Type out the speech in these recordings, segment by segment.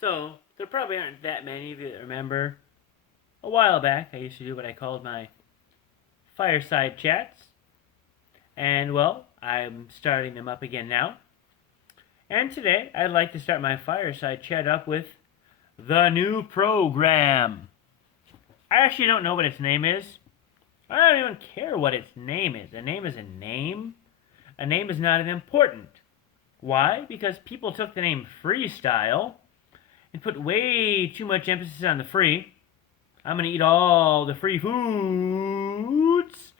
So, there probably aren't that many of you that remember a while back I used to do what I called my fireside chats. And well, I'm starting them up again now. And today I'd like to start my fireside chat up with the new program. I actually don't know what its name is. I don't even care what its name is. A name is a name. A name is not as important. Why? Because people took the name freestyle and put way too much emphasis on the free. I'm going to eat all the free foods.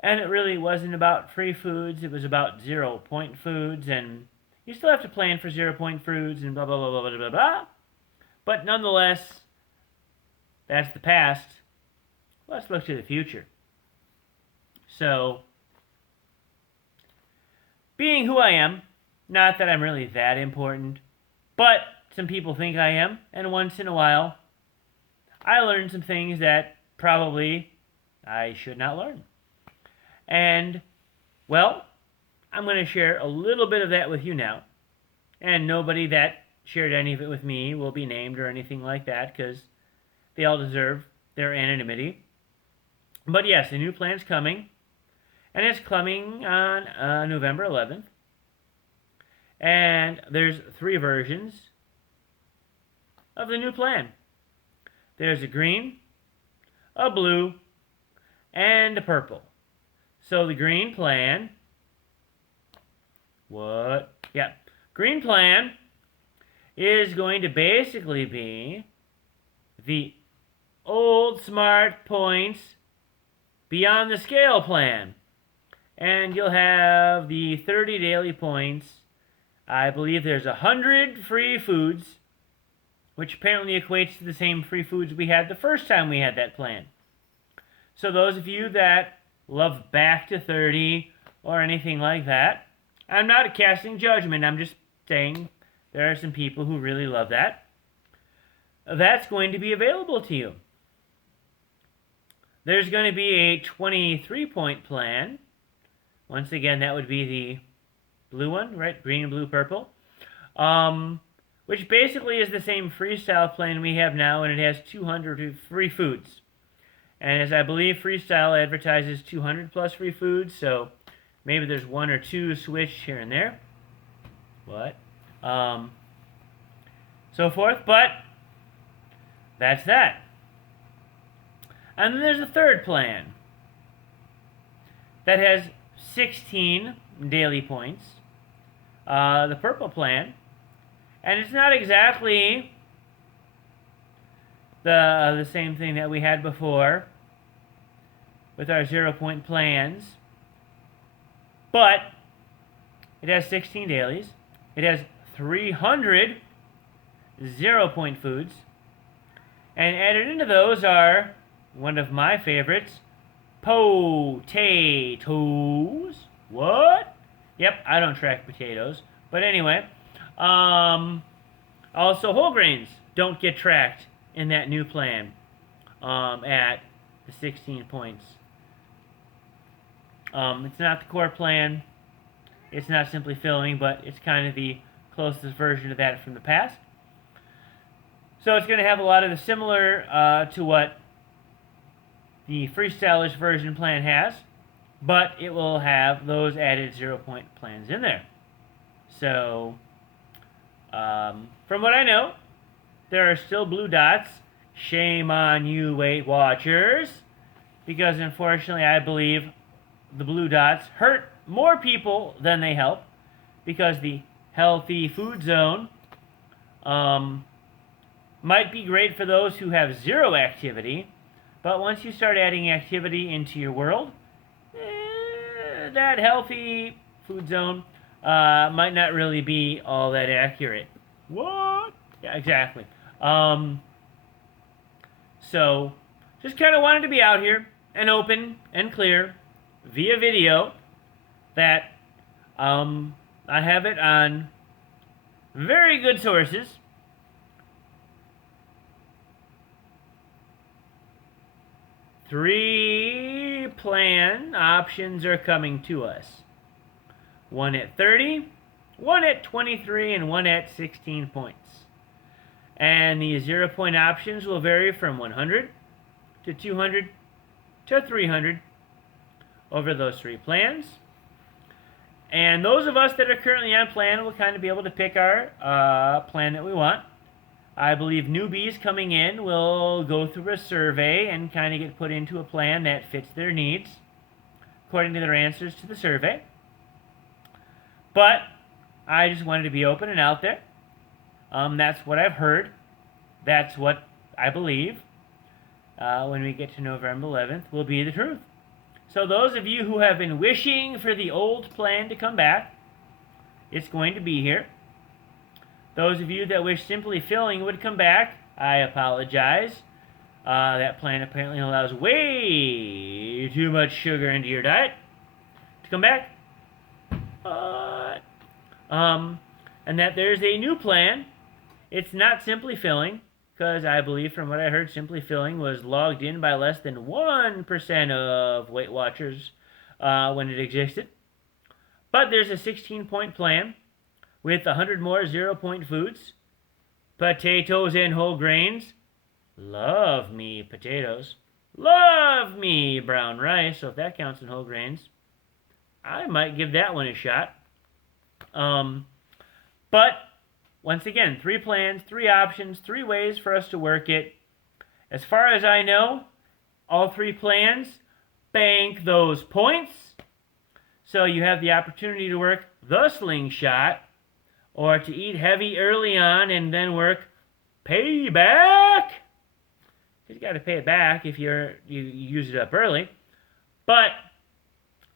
And it really wasn't about free foods. It was about 0 point foods. And you still have to plan for 0 point foods and blah, blah, blah, blah, blah, blah, blah. But nonetheless, that's the past. Let's look to the future. So, being who I am, not that I'm really that important, but some people think I am, and once in a while, I learn some things that probably I should not learn. And, well, I'm going to share a little bit of that with you now. And nobody that shared any of it with me will be named or anything like that, because they all deserve their anonymity. But yes, a new plan's coming. And it's coming on November 11th. And there's 3 versions of the new plan. There's a green, a blue, and a purple. So the green plan, green plan is going to basically be the old smart points beyond the scale plan. And you'll have the 30 daily points. I believe there's 100 free foods, which apparently equates to the same free foods we had the first time we had that plan. So those of you that love back to 30 or anything like that, I'm not casting judgment. I'm just saying there are some people who really love that. That's going to be available to you. There's going to be a 23-point plan. Once again, that would be the blue one, right? Green and blue, purple. Which basically is the same freestyle plan we have now, and it has 200 free foods. And as I believe Freestyle advertises 200 plus free foods, so maybe there's 1 or 2 switched here and there. So forth, but that's that. And then there's a third plan that has 16 daily points. The purple plan. And it's not exactly the same thing that we had before with our 0 point plans. But it has 16 dailies. It has 300 0 point foods. And added into those are one of my favorites, potatoes. What? Yep, I don't track potatoes. But anyway, also whole grains don't get tracked in that new plan at the 16 points. It's not the core plan. It's not simply filling, but it's kind of the closest version of that from the past. So it's going to have a lot of the similar to what the Freestylish version plan has, but it will have those added 0 point plans in there. So, from what I know, there are still blue dots. Shame on you, Weight Watchers, because unfortunately I believe the blue dots hurt more people than they help, because the healthy food zone might be great for those who have 0 activity, but once you start adding activity into your world, that healthy food zone might not really be all that accurate. What? Yeah, exactly. So, just kind of wanted to be out here and open and clear via video that I have it on very good sources. Three plan options are coming to us. One at 30, one at 23, and one at 16 points. And the 0-point options will vary from 100 to 200 to 300 over those 3 plans. And those of us that are currently on plan will kind of be able to pick our plan that we want. I believe newbies coming in will go through a survey and kind of get put into a plan that fits their needs according to their answers to the survey. But I just wanted to be open and out there. That's what I've heard. That's what I believe. When we get to November 11th will be the truth. So those of you who have been wishing for the old plan to come back, it's going to be here. Those of you that wish Simply Filling would come back, I apologize. That plan apparently allows way too much sugar into your diet to come back. And that there's a new plan. It's not Simply Filling, because I believe from what I heard, Simply Filling was logged in by less than 1% of Weight Watchers when it existed. But there's a 16-point plan with 100 more 0-point foods, potatoes and whole grains. Love me potatoes. Love me brown rice. So if that counts in whole grains, I might give that one a shot. But once again, 3 plans, 3 options, 3 ways for us to work it. As far as I know, all 3 plans bank those points. So you have the opportunity to work the slingshot, or to eat heavy early on and then work payback. You got to pay it back if you use it up early. But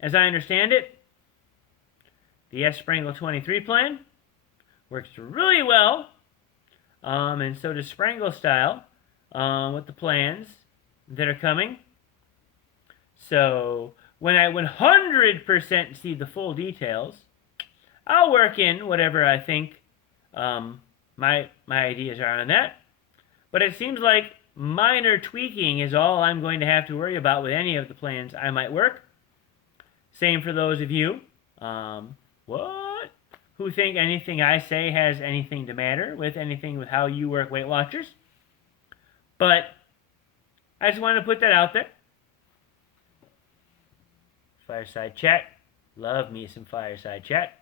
as I understand it, the S. Sprangel 23 plan works really well, and so does Sprangel Style with the plans that are coming. So when I 100% see the full details, I'll work in whatever I think my ideas are on that. But it seems like minor tweaking is all I'm going to have to worry about with any of the plans I might work. Same for those of you who think anything I say has anything to matter with anything with how you work Weight Watchers. But I just want to put that out there. Fireside chat. Love me some fireside chat.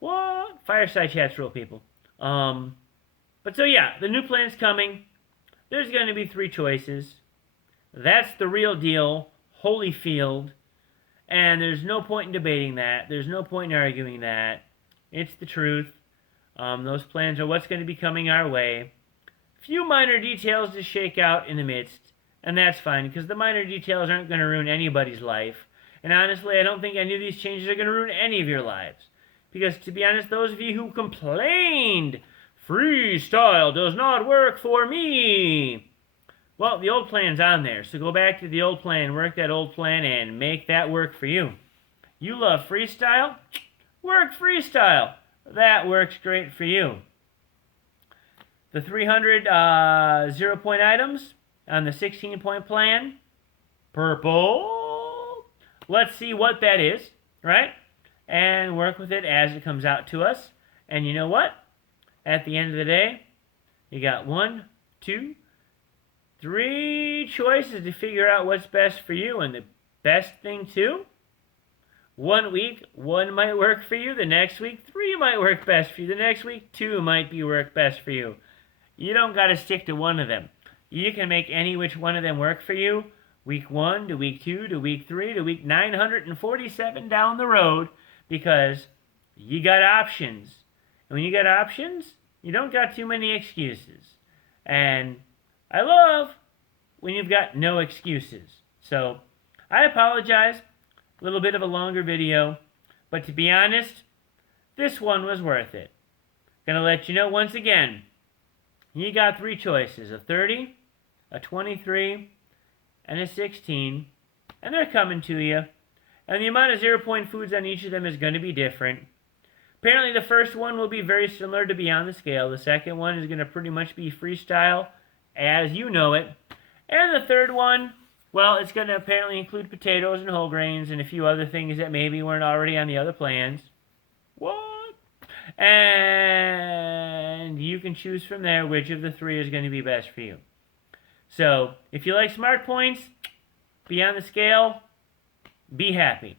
What? Fireside chat's real, people. But so yeah, the new plan's coming. There's going to be 3 choices. That's the real deal. Holyfield. And there's no point in debating that. There's no point in arguing that. It's the truth. Those plans are what's going to be coming our way. Few minor details to shake out in the midst. And that's fine, because the minor details aren't going to ruin anybody's life. And honestly, I don't think any of these changes are going to ruin any of your lives. Because to be honest, those of you who complained, freestyle does not work for me. Well, the old plan's on there, so go back to the old plan, work that old plan, and make that work for you. You love freestyle? Work freestyle. That works great for you. The 300 0-point items on the 16-point plan, purple. Let's see what that is, right? And work with it as it comes out to us. And you know what? At the end of the day, you got 1, 2, 3 choices to figure out what's best for you. And the best thing too, 1 week, 1 might work for you. The next week, 3 might work best for you. The next week, 2 might work best for you. You don't got to stick to one of them. You can make any which one of them work for you. Week 1 to week 2 to week 3 to week 947 down the road, because you got options. And when you got options, you don't got too many excuses. And I love when you've got no excuses. So I apologize. A little bit of a longer video. But to be honest, this one was worth it. Gonna let you know once again, you got 3 choices. A 30, a 23, and a 16. And they're coming to you. And the amount of 0-point foods on each of them is going to be different. Apparently the first one will be very similar to Beyond the Scale. The second one is going to pretty much be freestyle as you know it. And the third one, well, it's going to apparently include potatoes and whole grains and a few other things that maybe weren't already on the other plans. What? And you you can choose from there which of the three is going to be best for you. So, if you like smart points, be on the scale, be happy.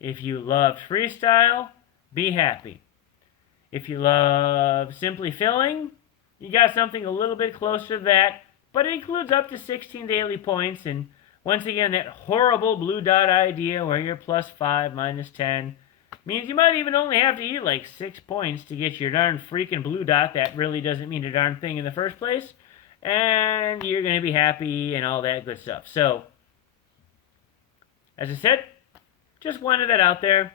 If you love freestyle, be happy. If you love simply filling, you got something a little bit closer to that, but it includes up to 16 daily points. And once again, that horrible blue dot idea where you're +5, -10, means you might even only have to eat like 6 points to get your darn freaking blue dot that really doesn't mean a darn thing in the first place. And you're going to be happy and all that good stuff. So, as I said, just wanted that out there.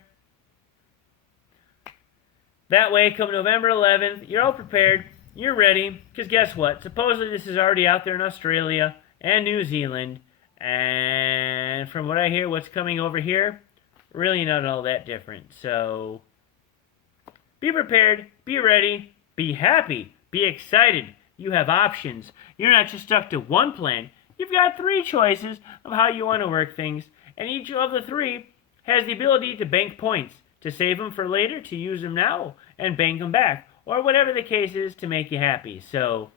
That way, come November 11th, you're all prepared, you're ready, because guess what? Supposedly this is already out there in Australia and New Zealand, and from what I hear, what's coming over here, really not all that different. So, be prepared, be ready, be happy, be excited. You have options. You're not just stuck to one plan. You've got 3 choices of how you want to work things, and each of the 3 has the ability to bank points, to save them for later, to use them now, and bank them back, or whatever the case is to make you happy. So,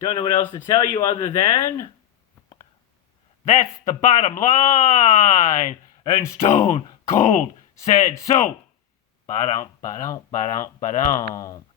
don't know what else to tell you other than that's the bottom line, and Stone Cold said so. Ba-dum, ba-dum, ba-dum, ba-dum.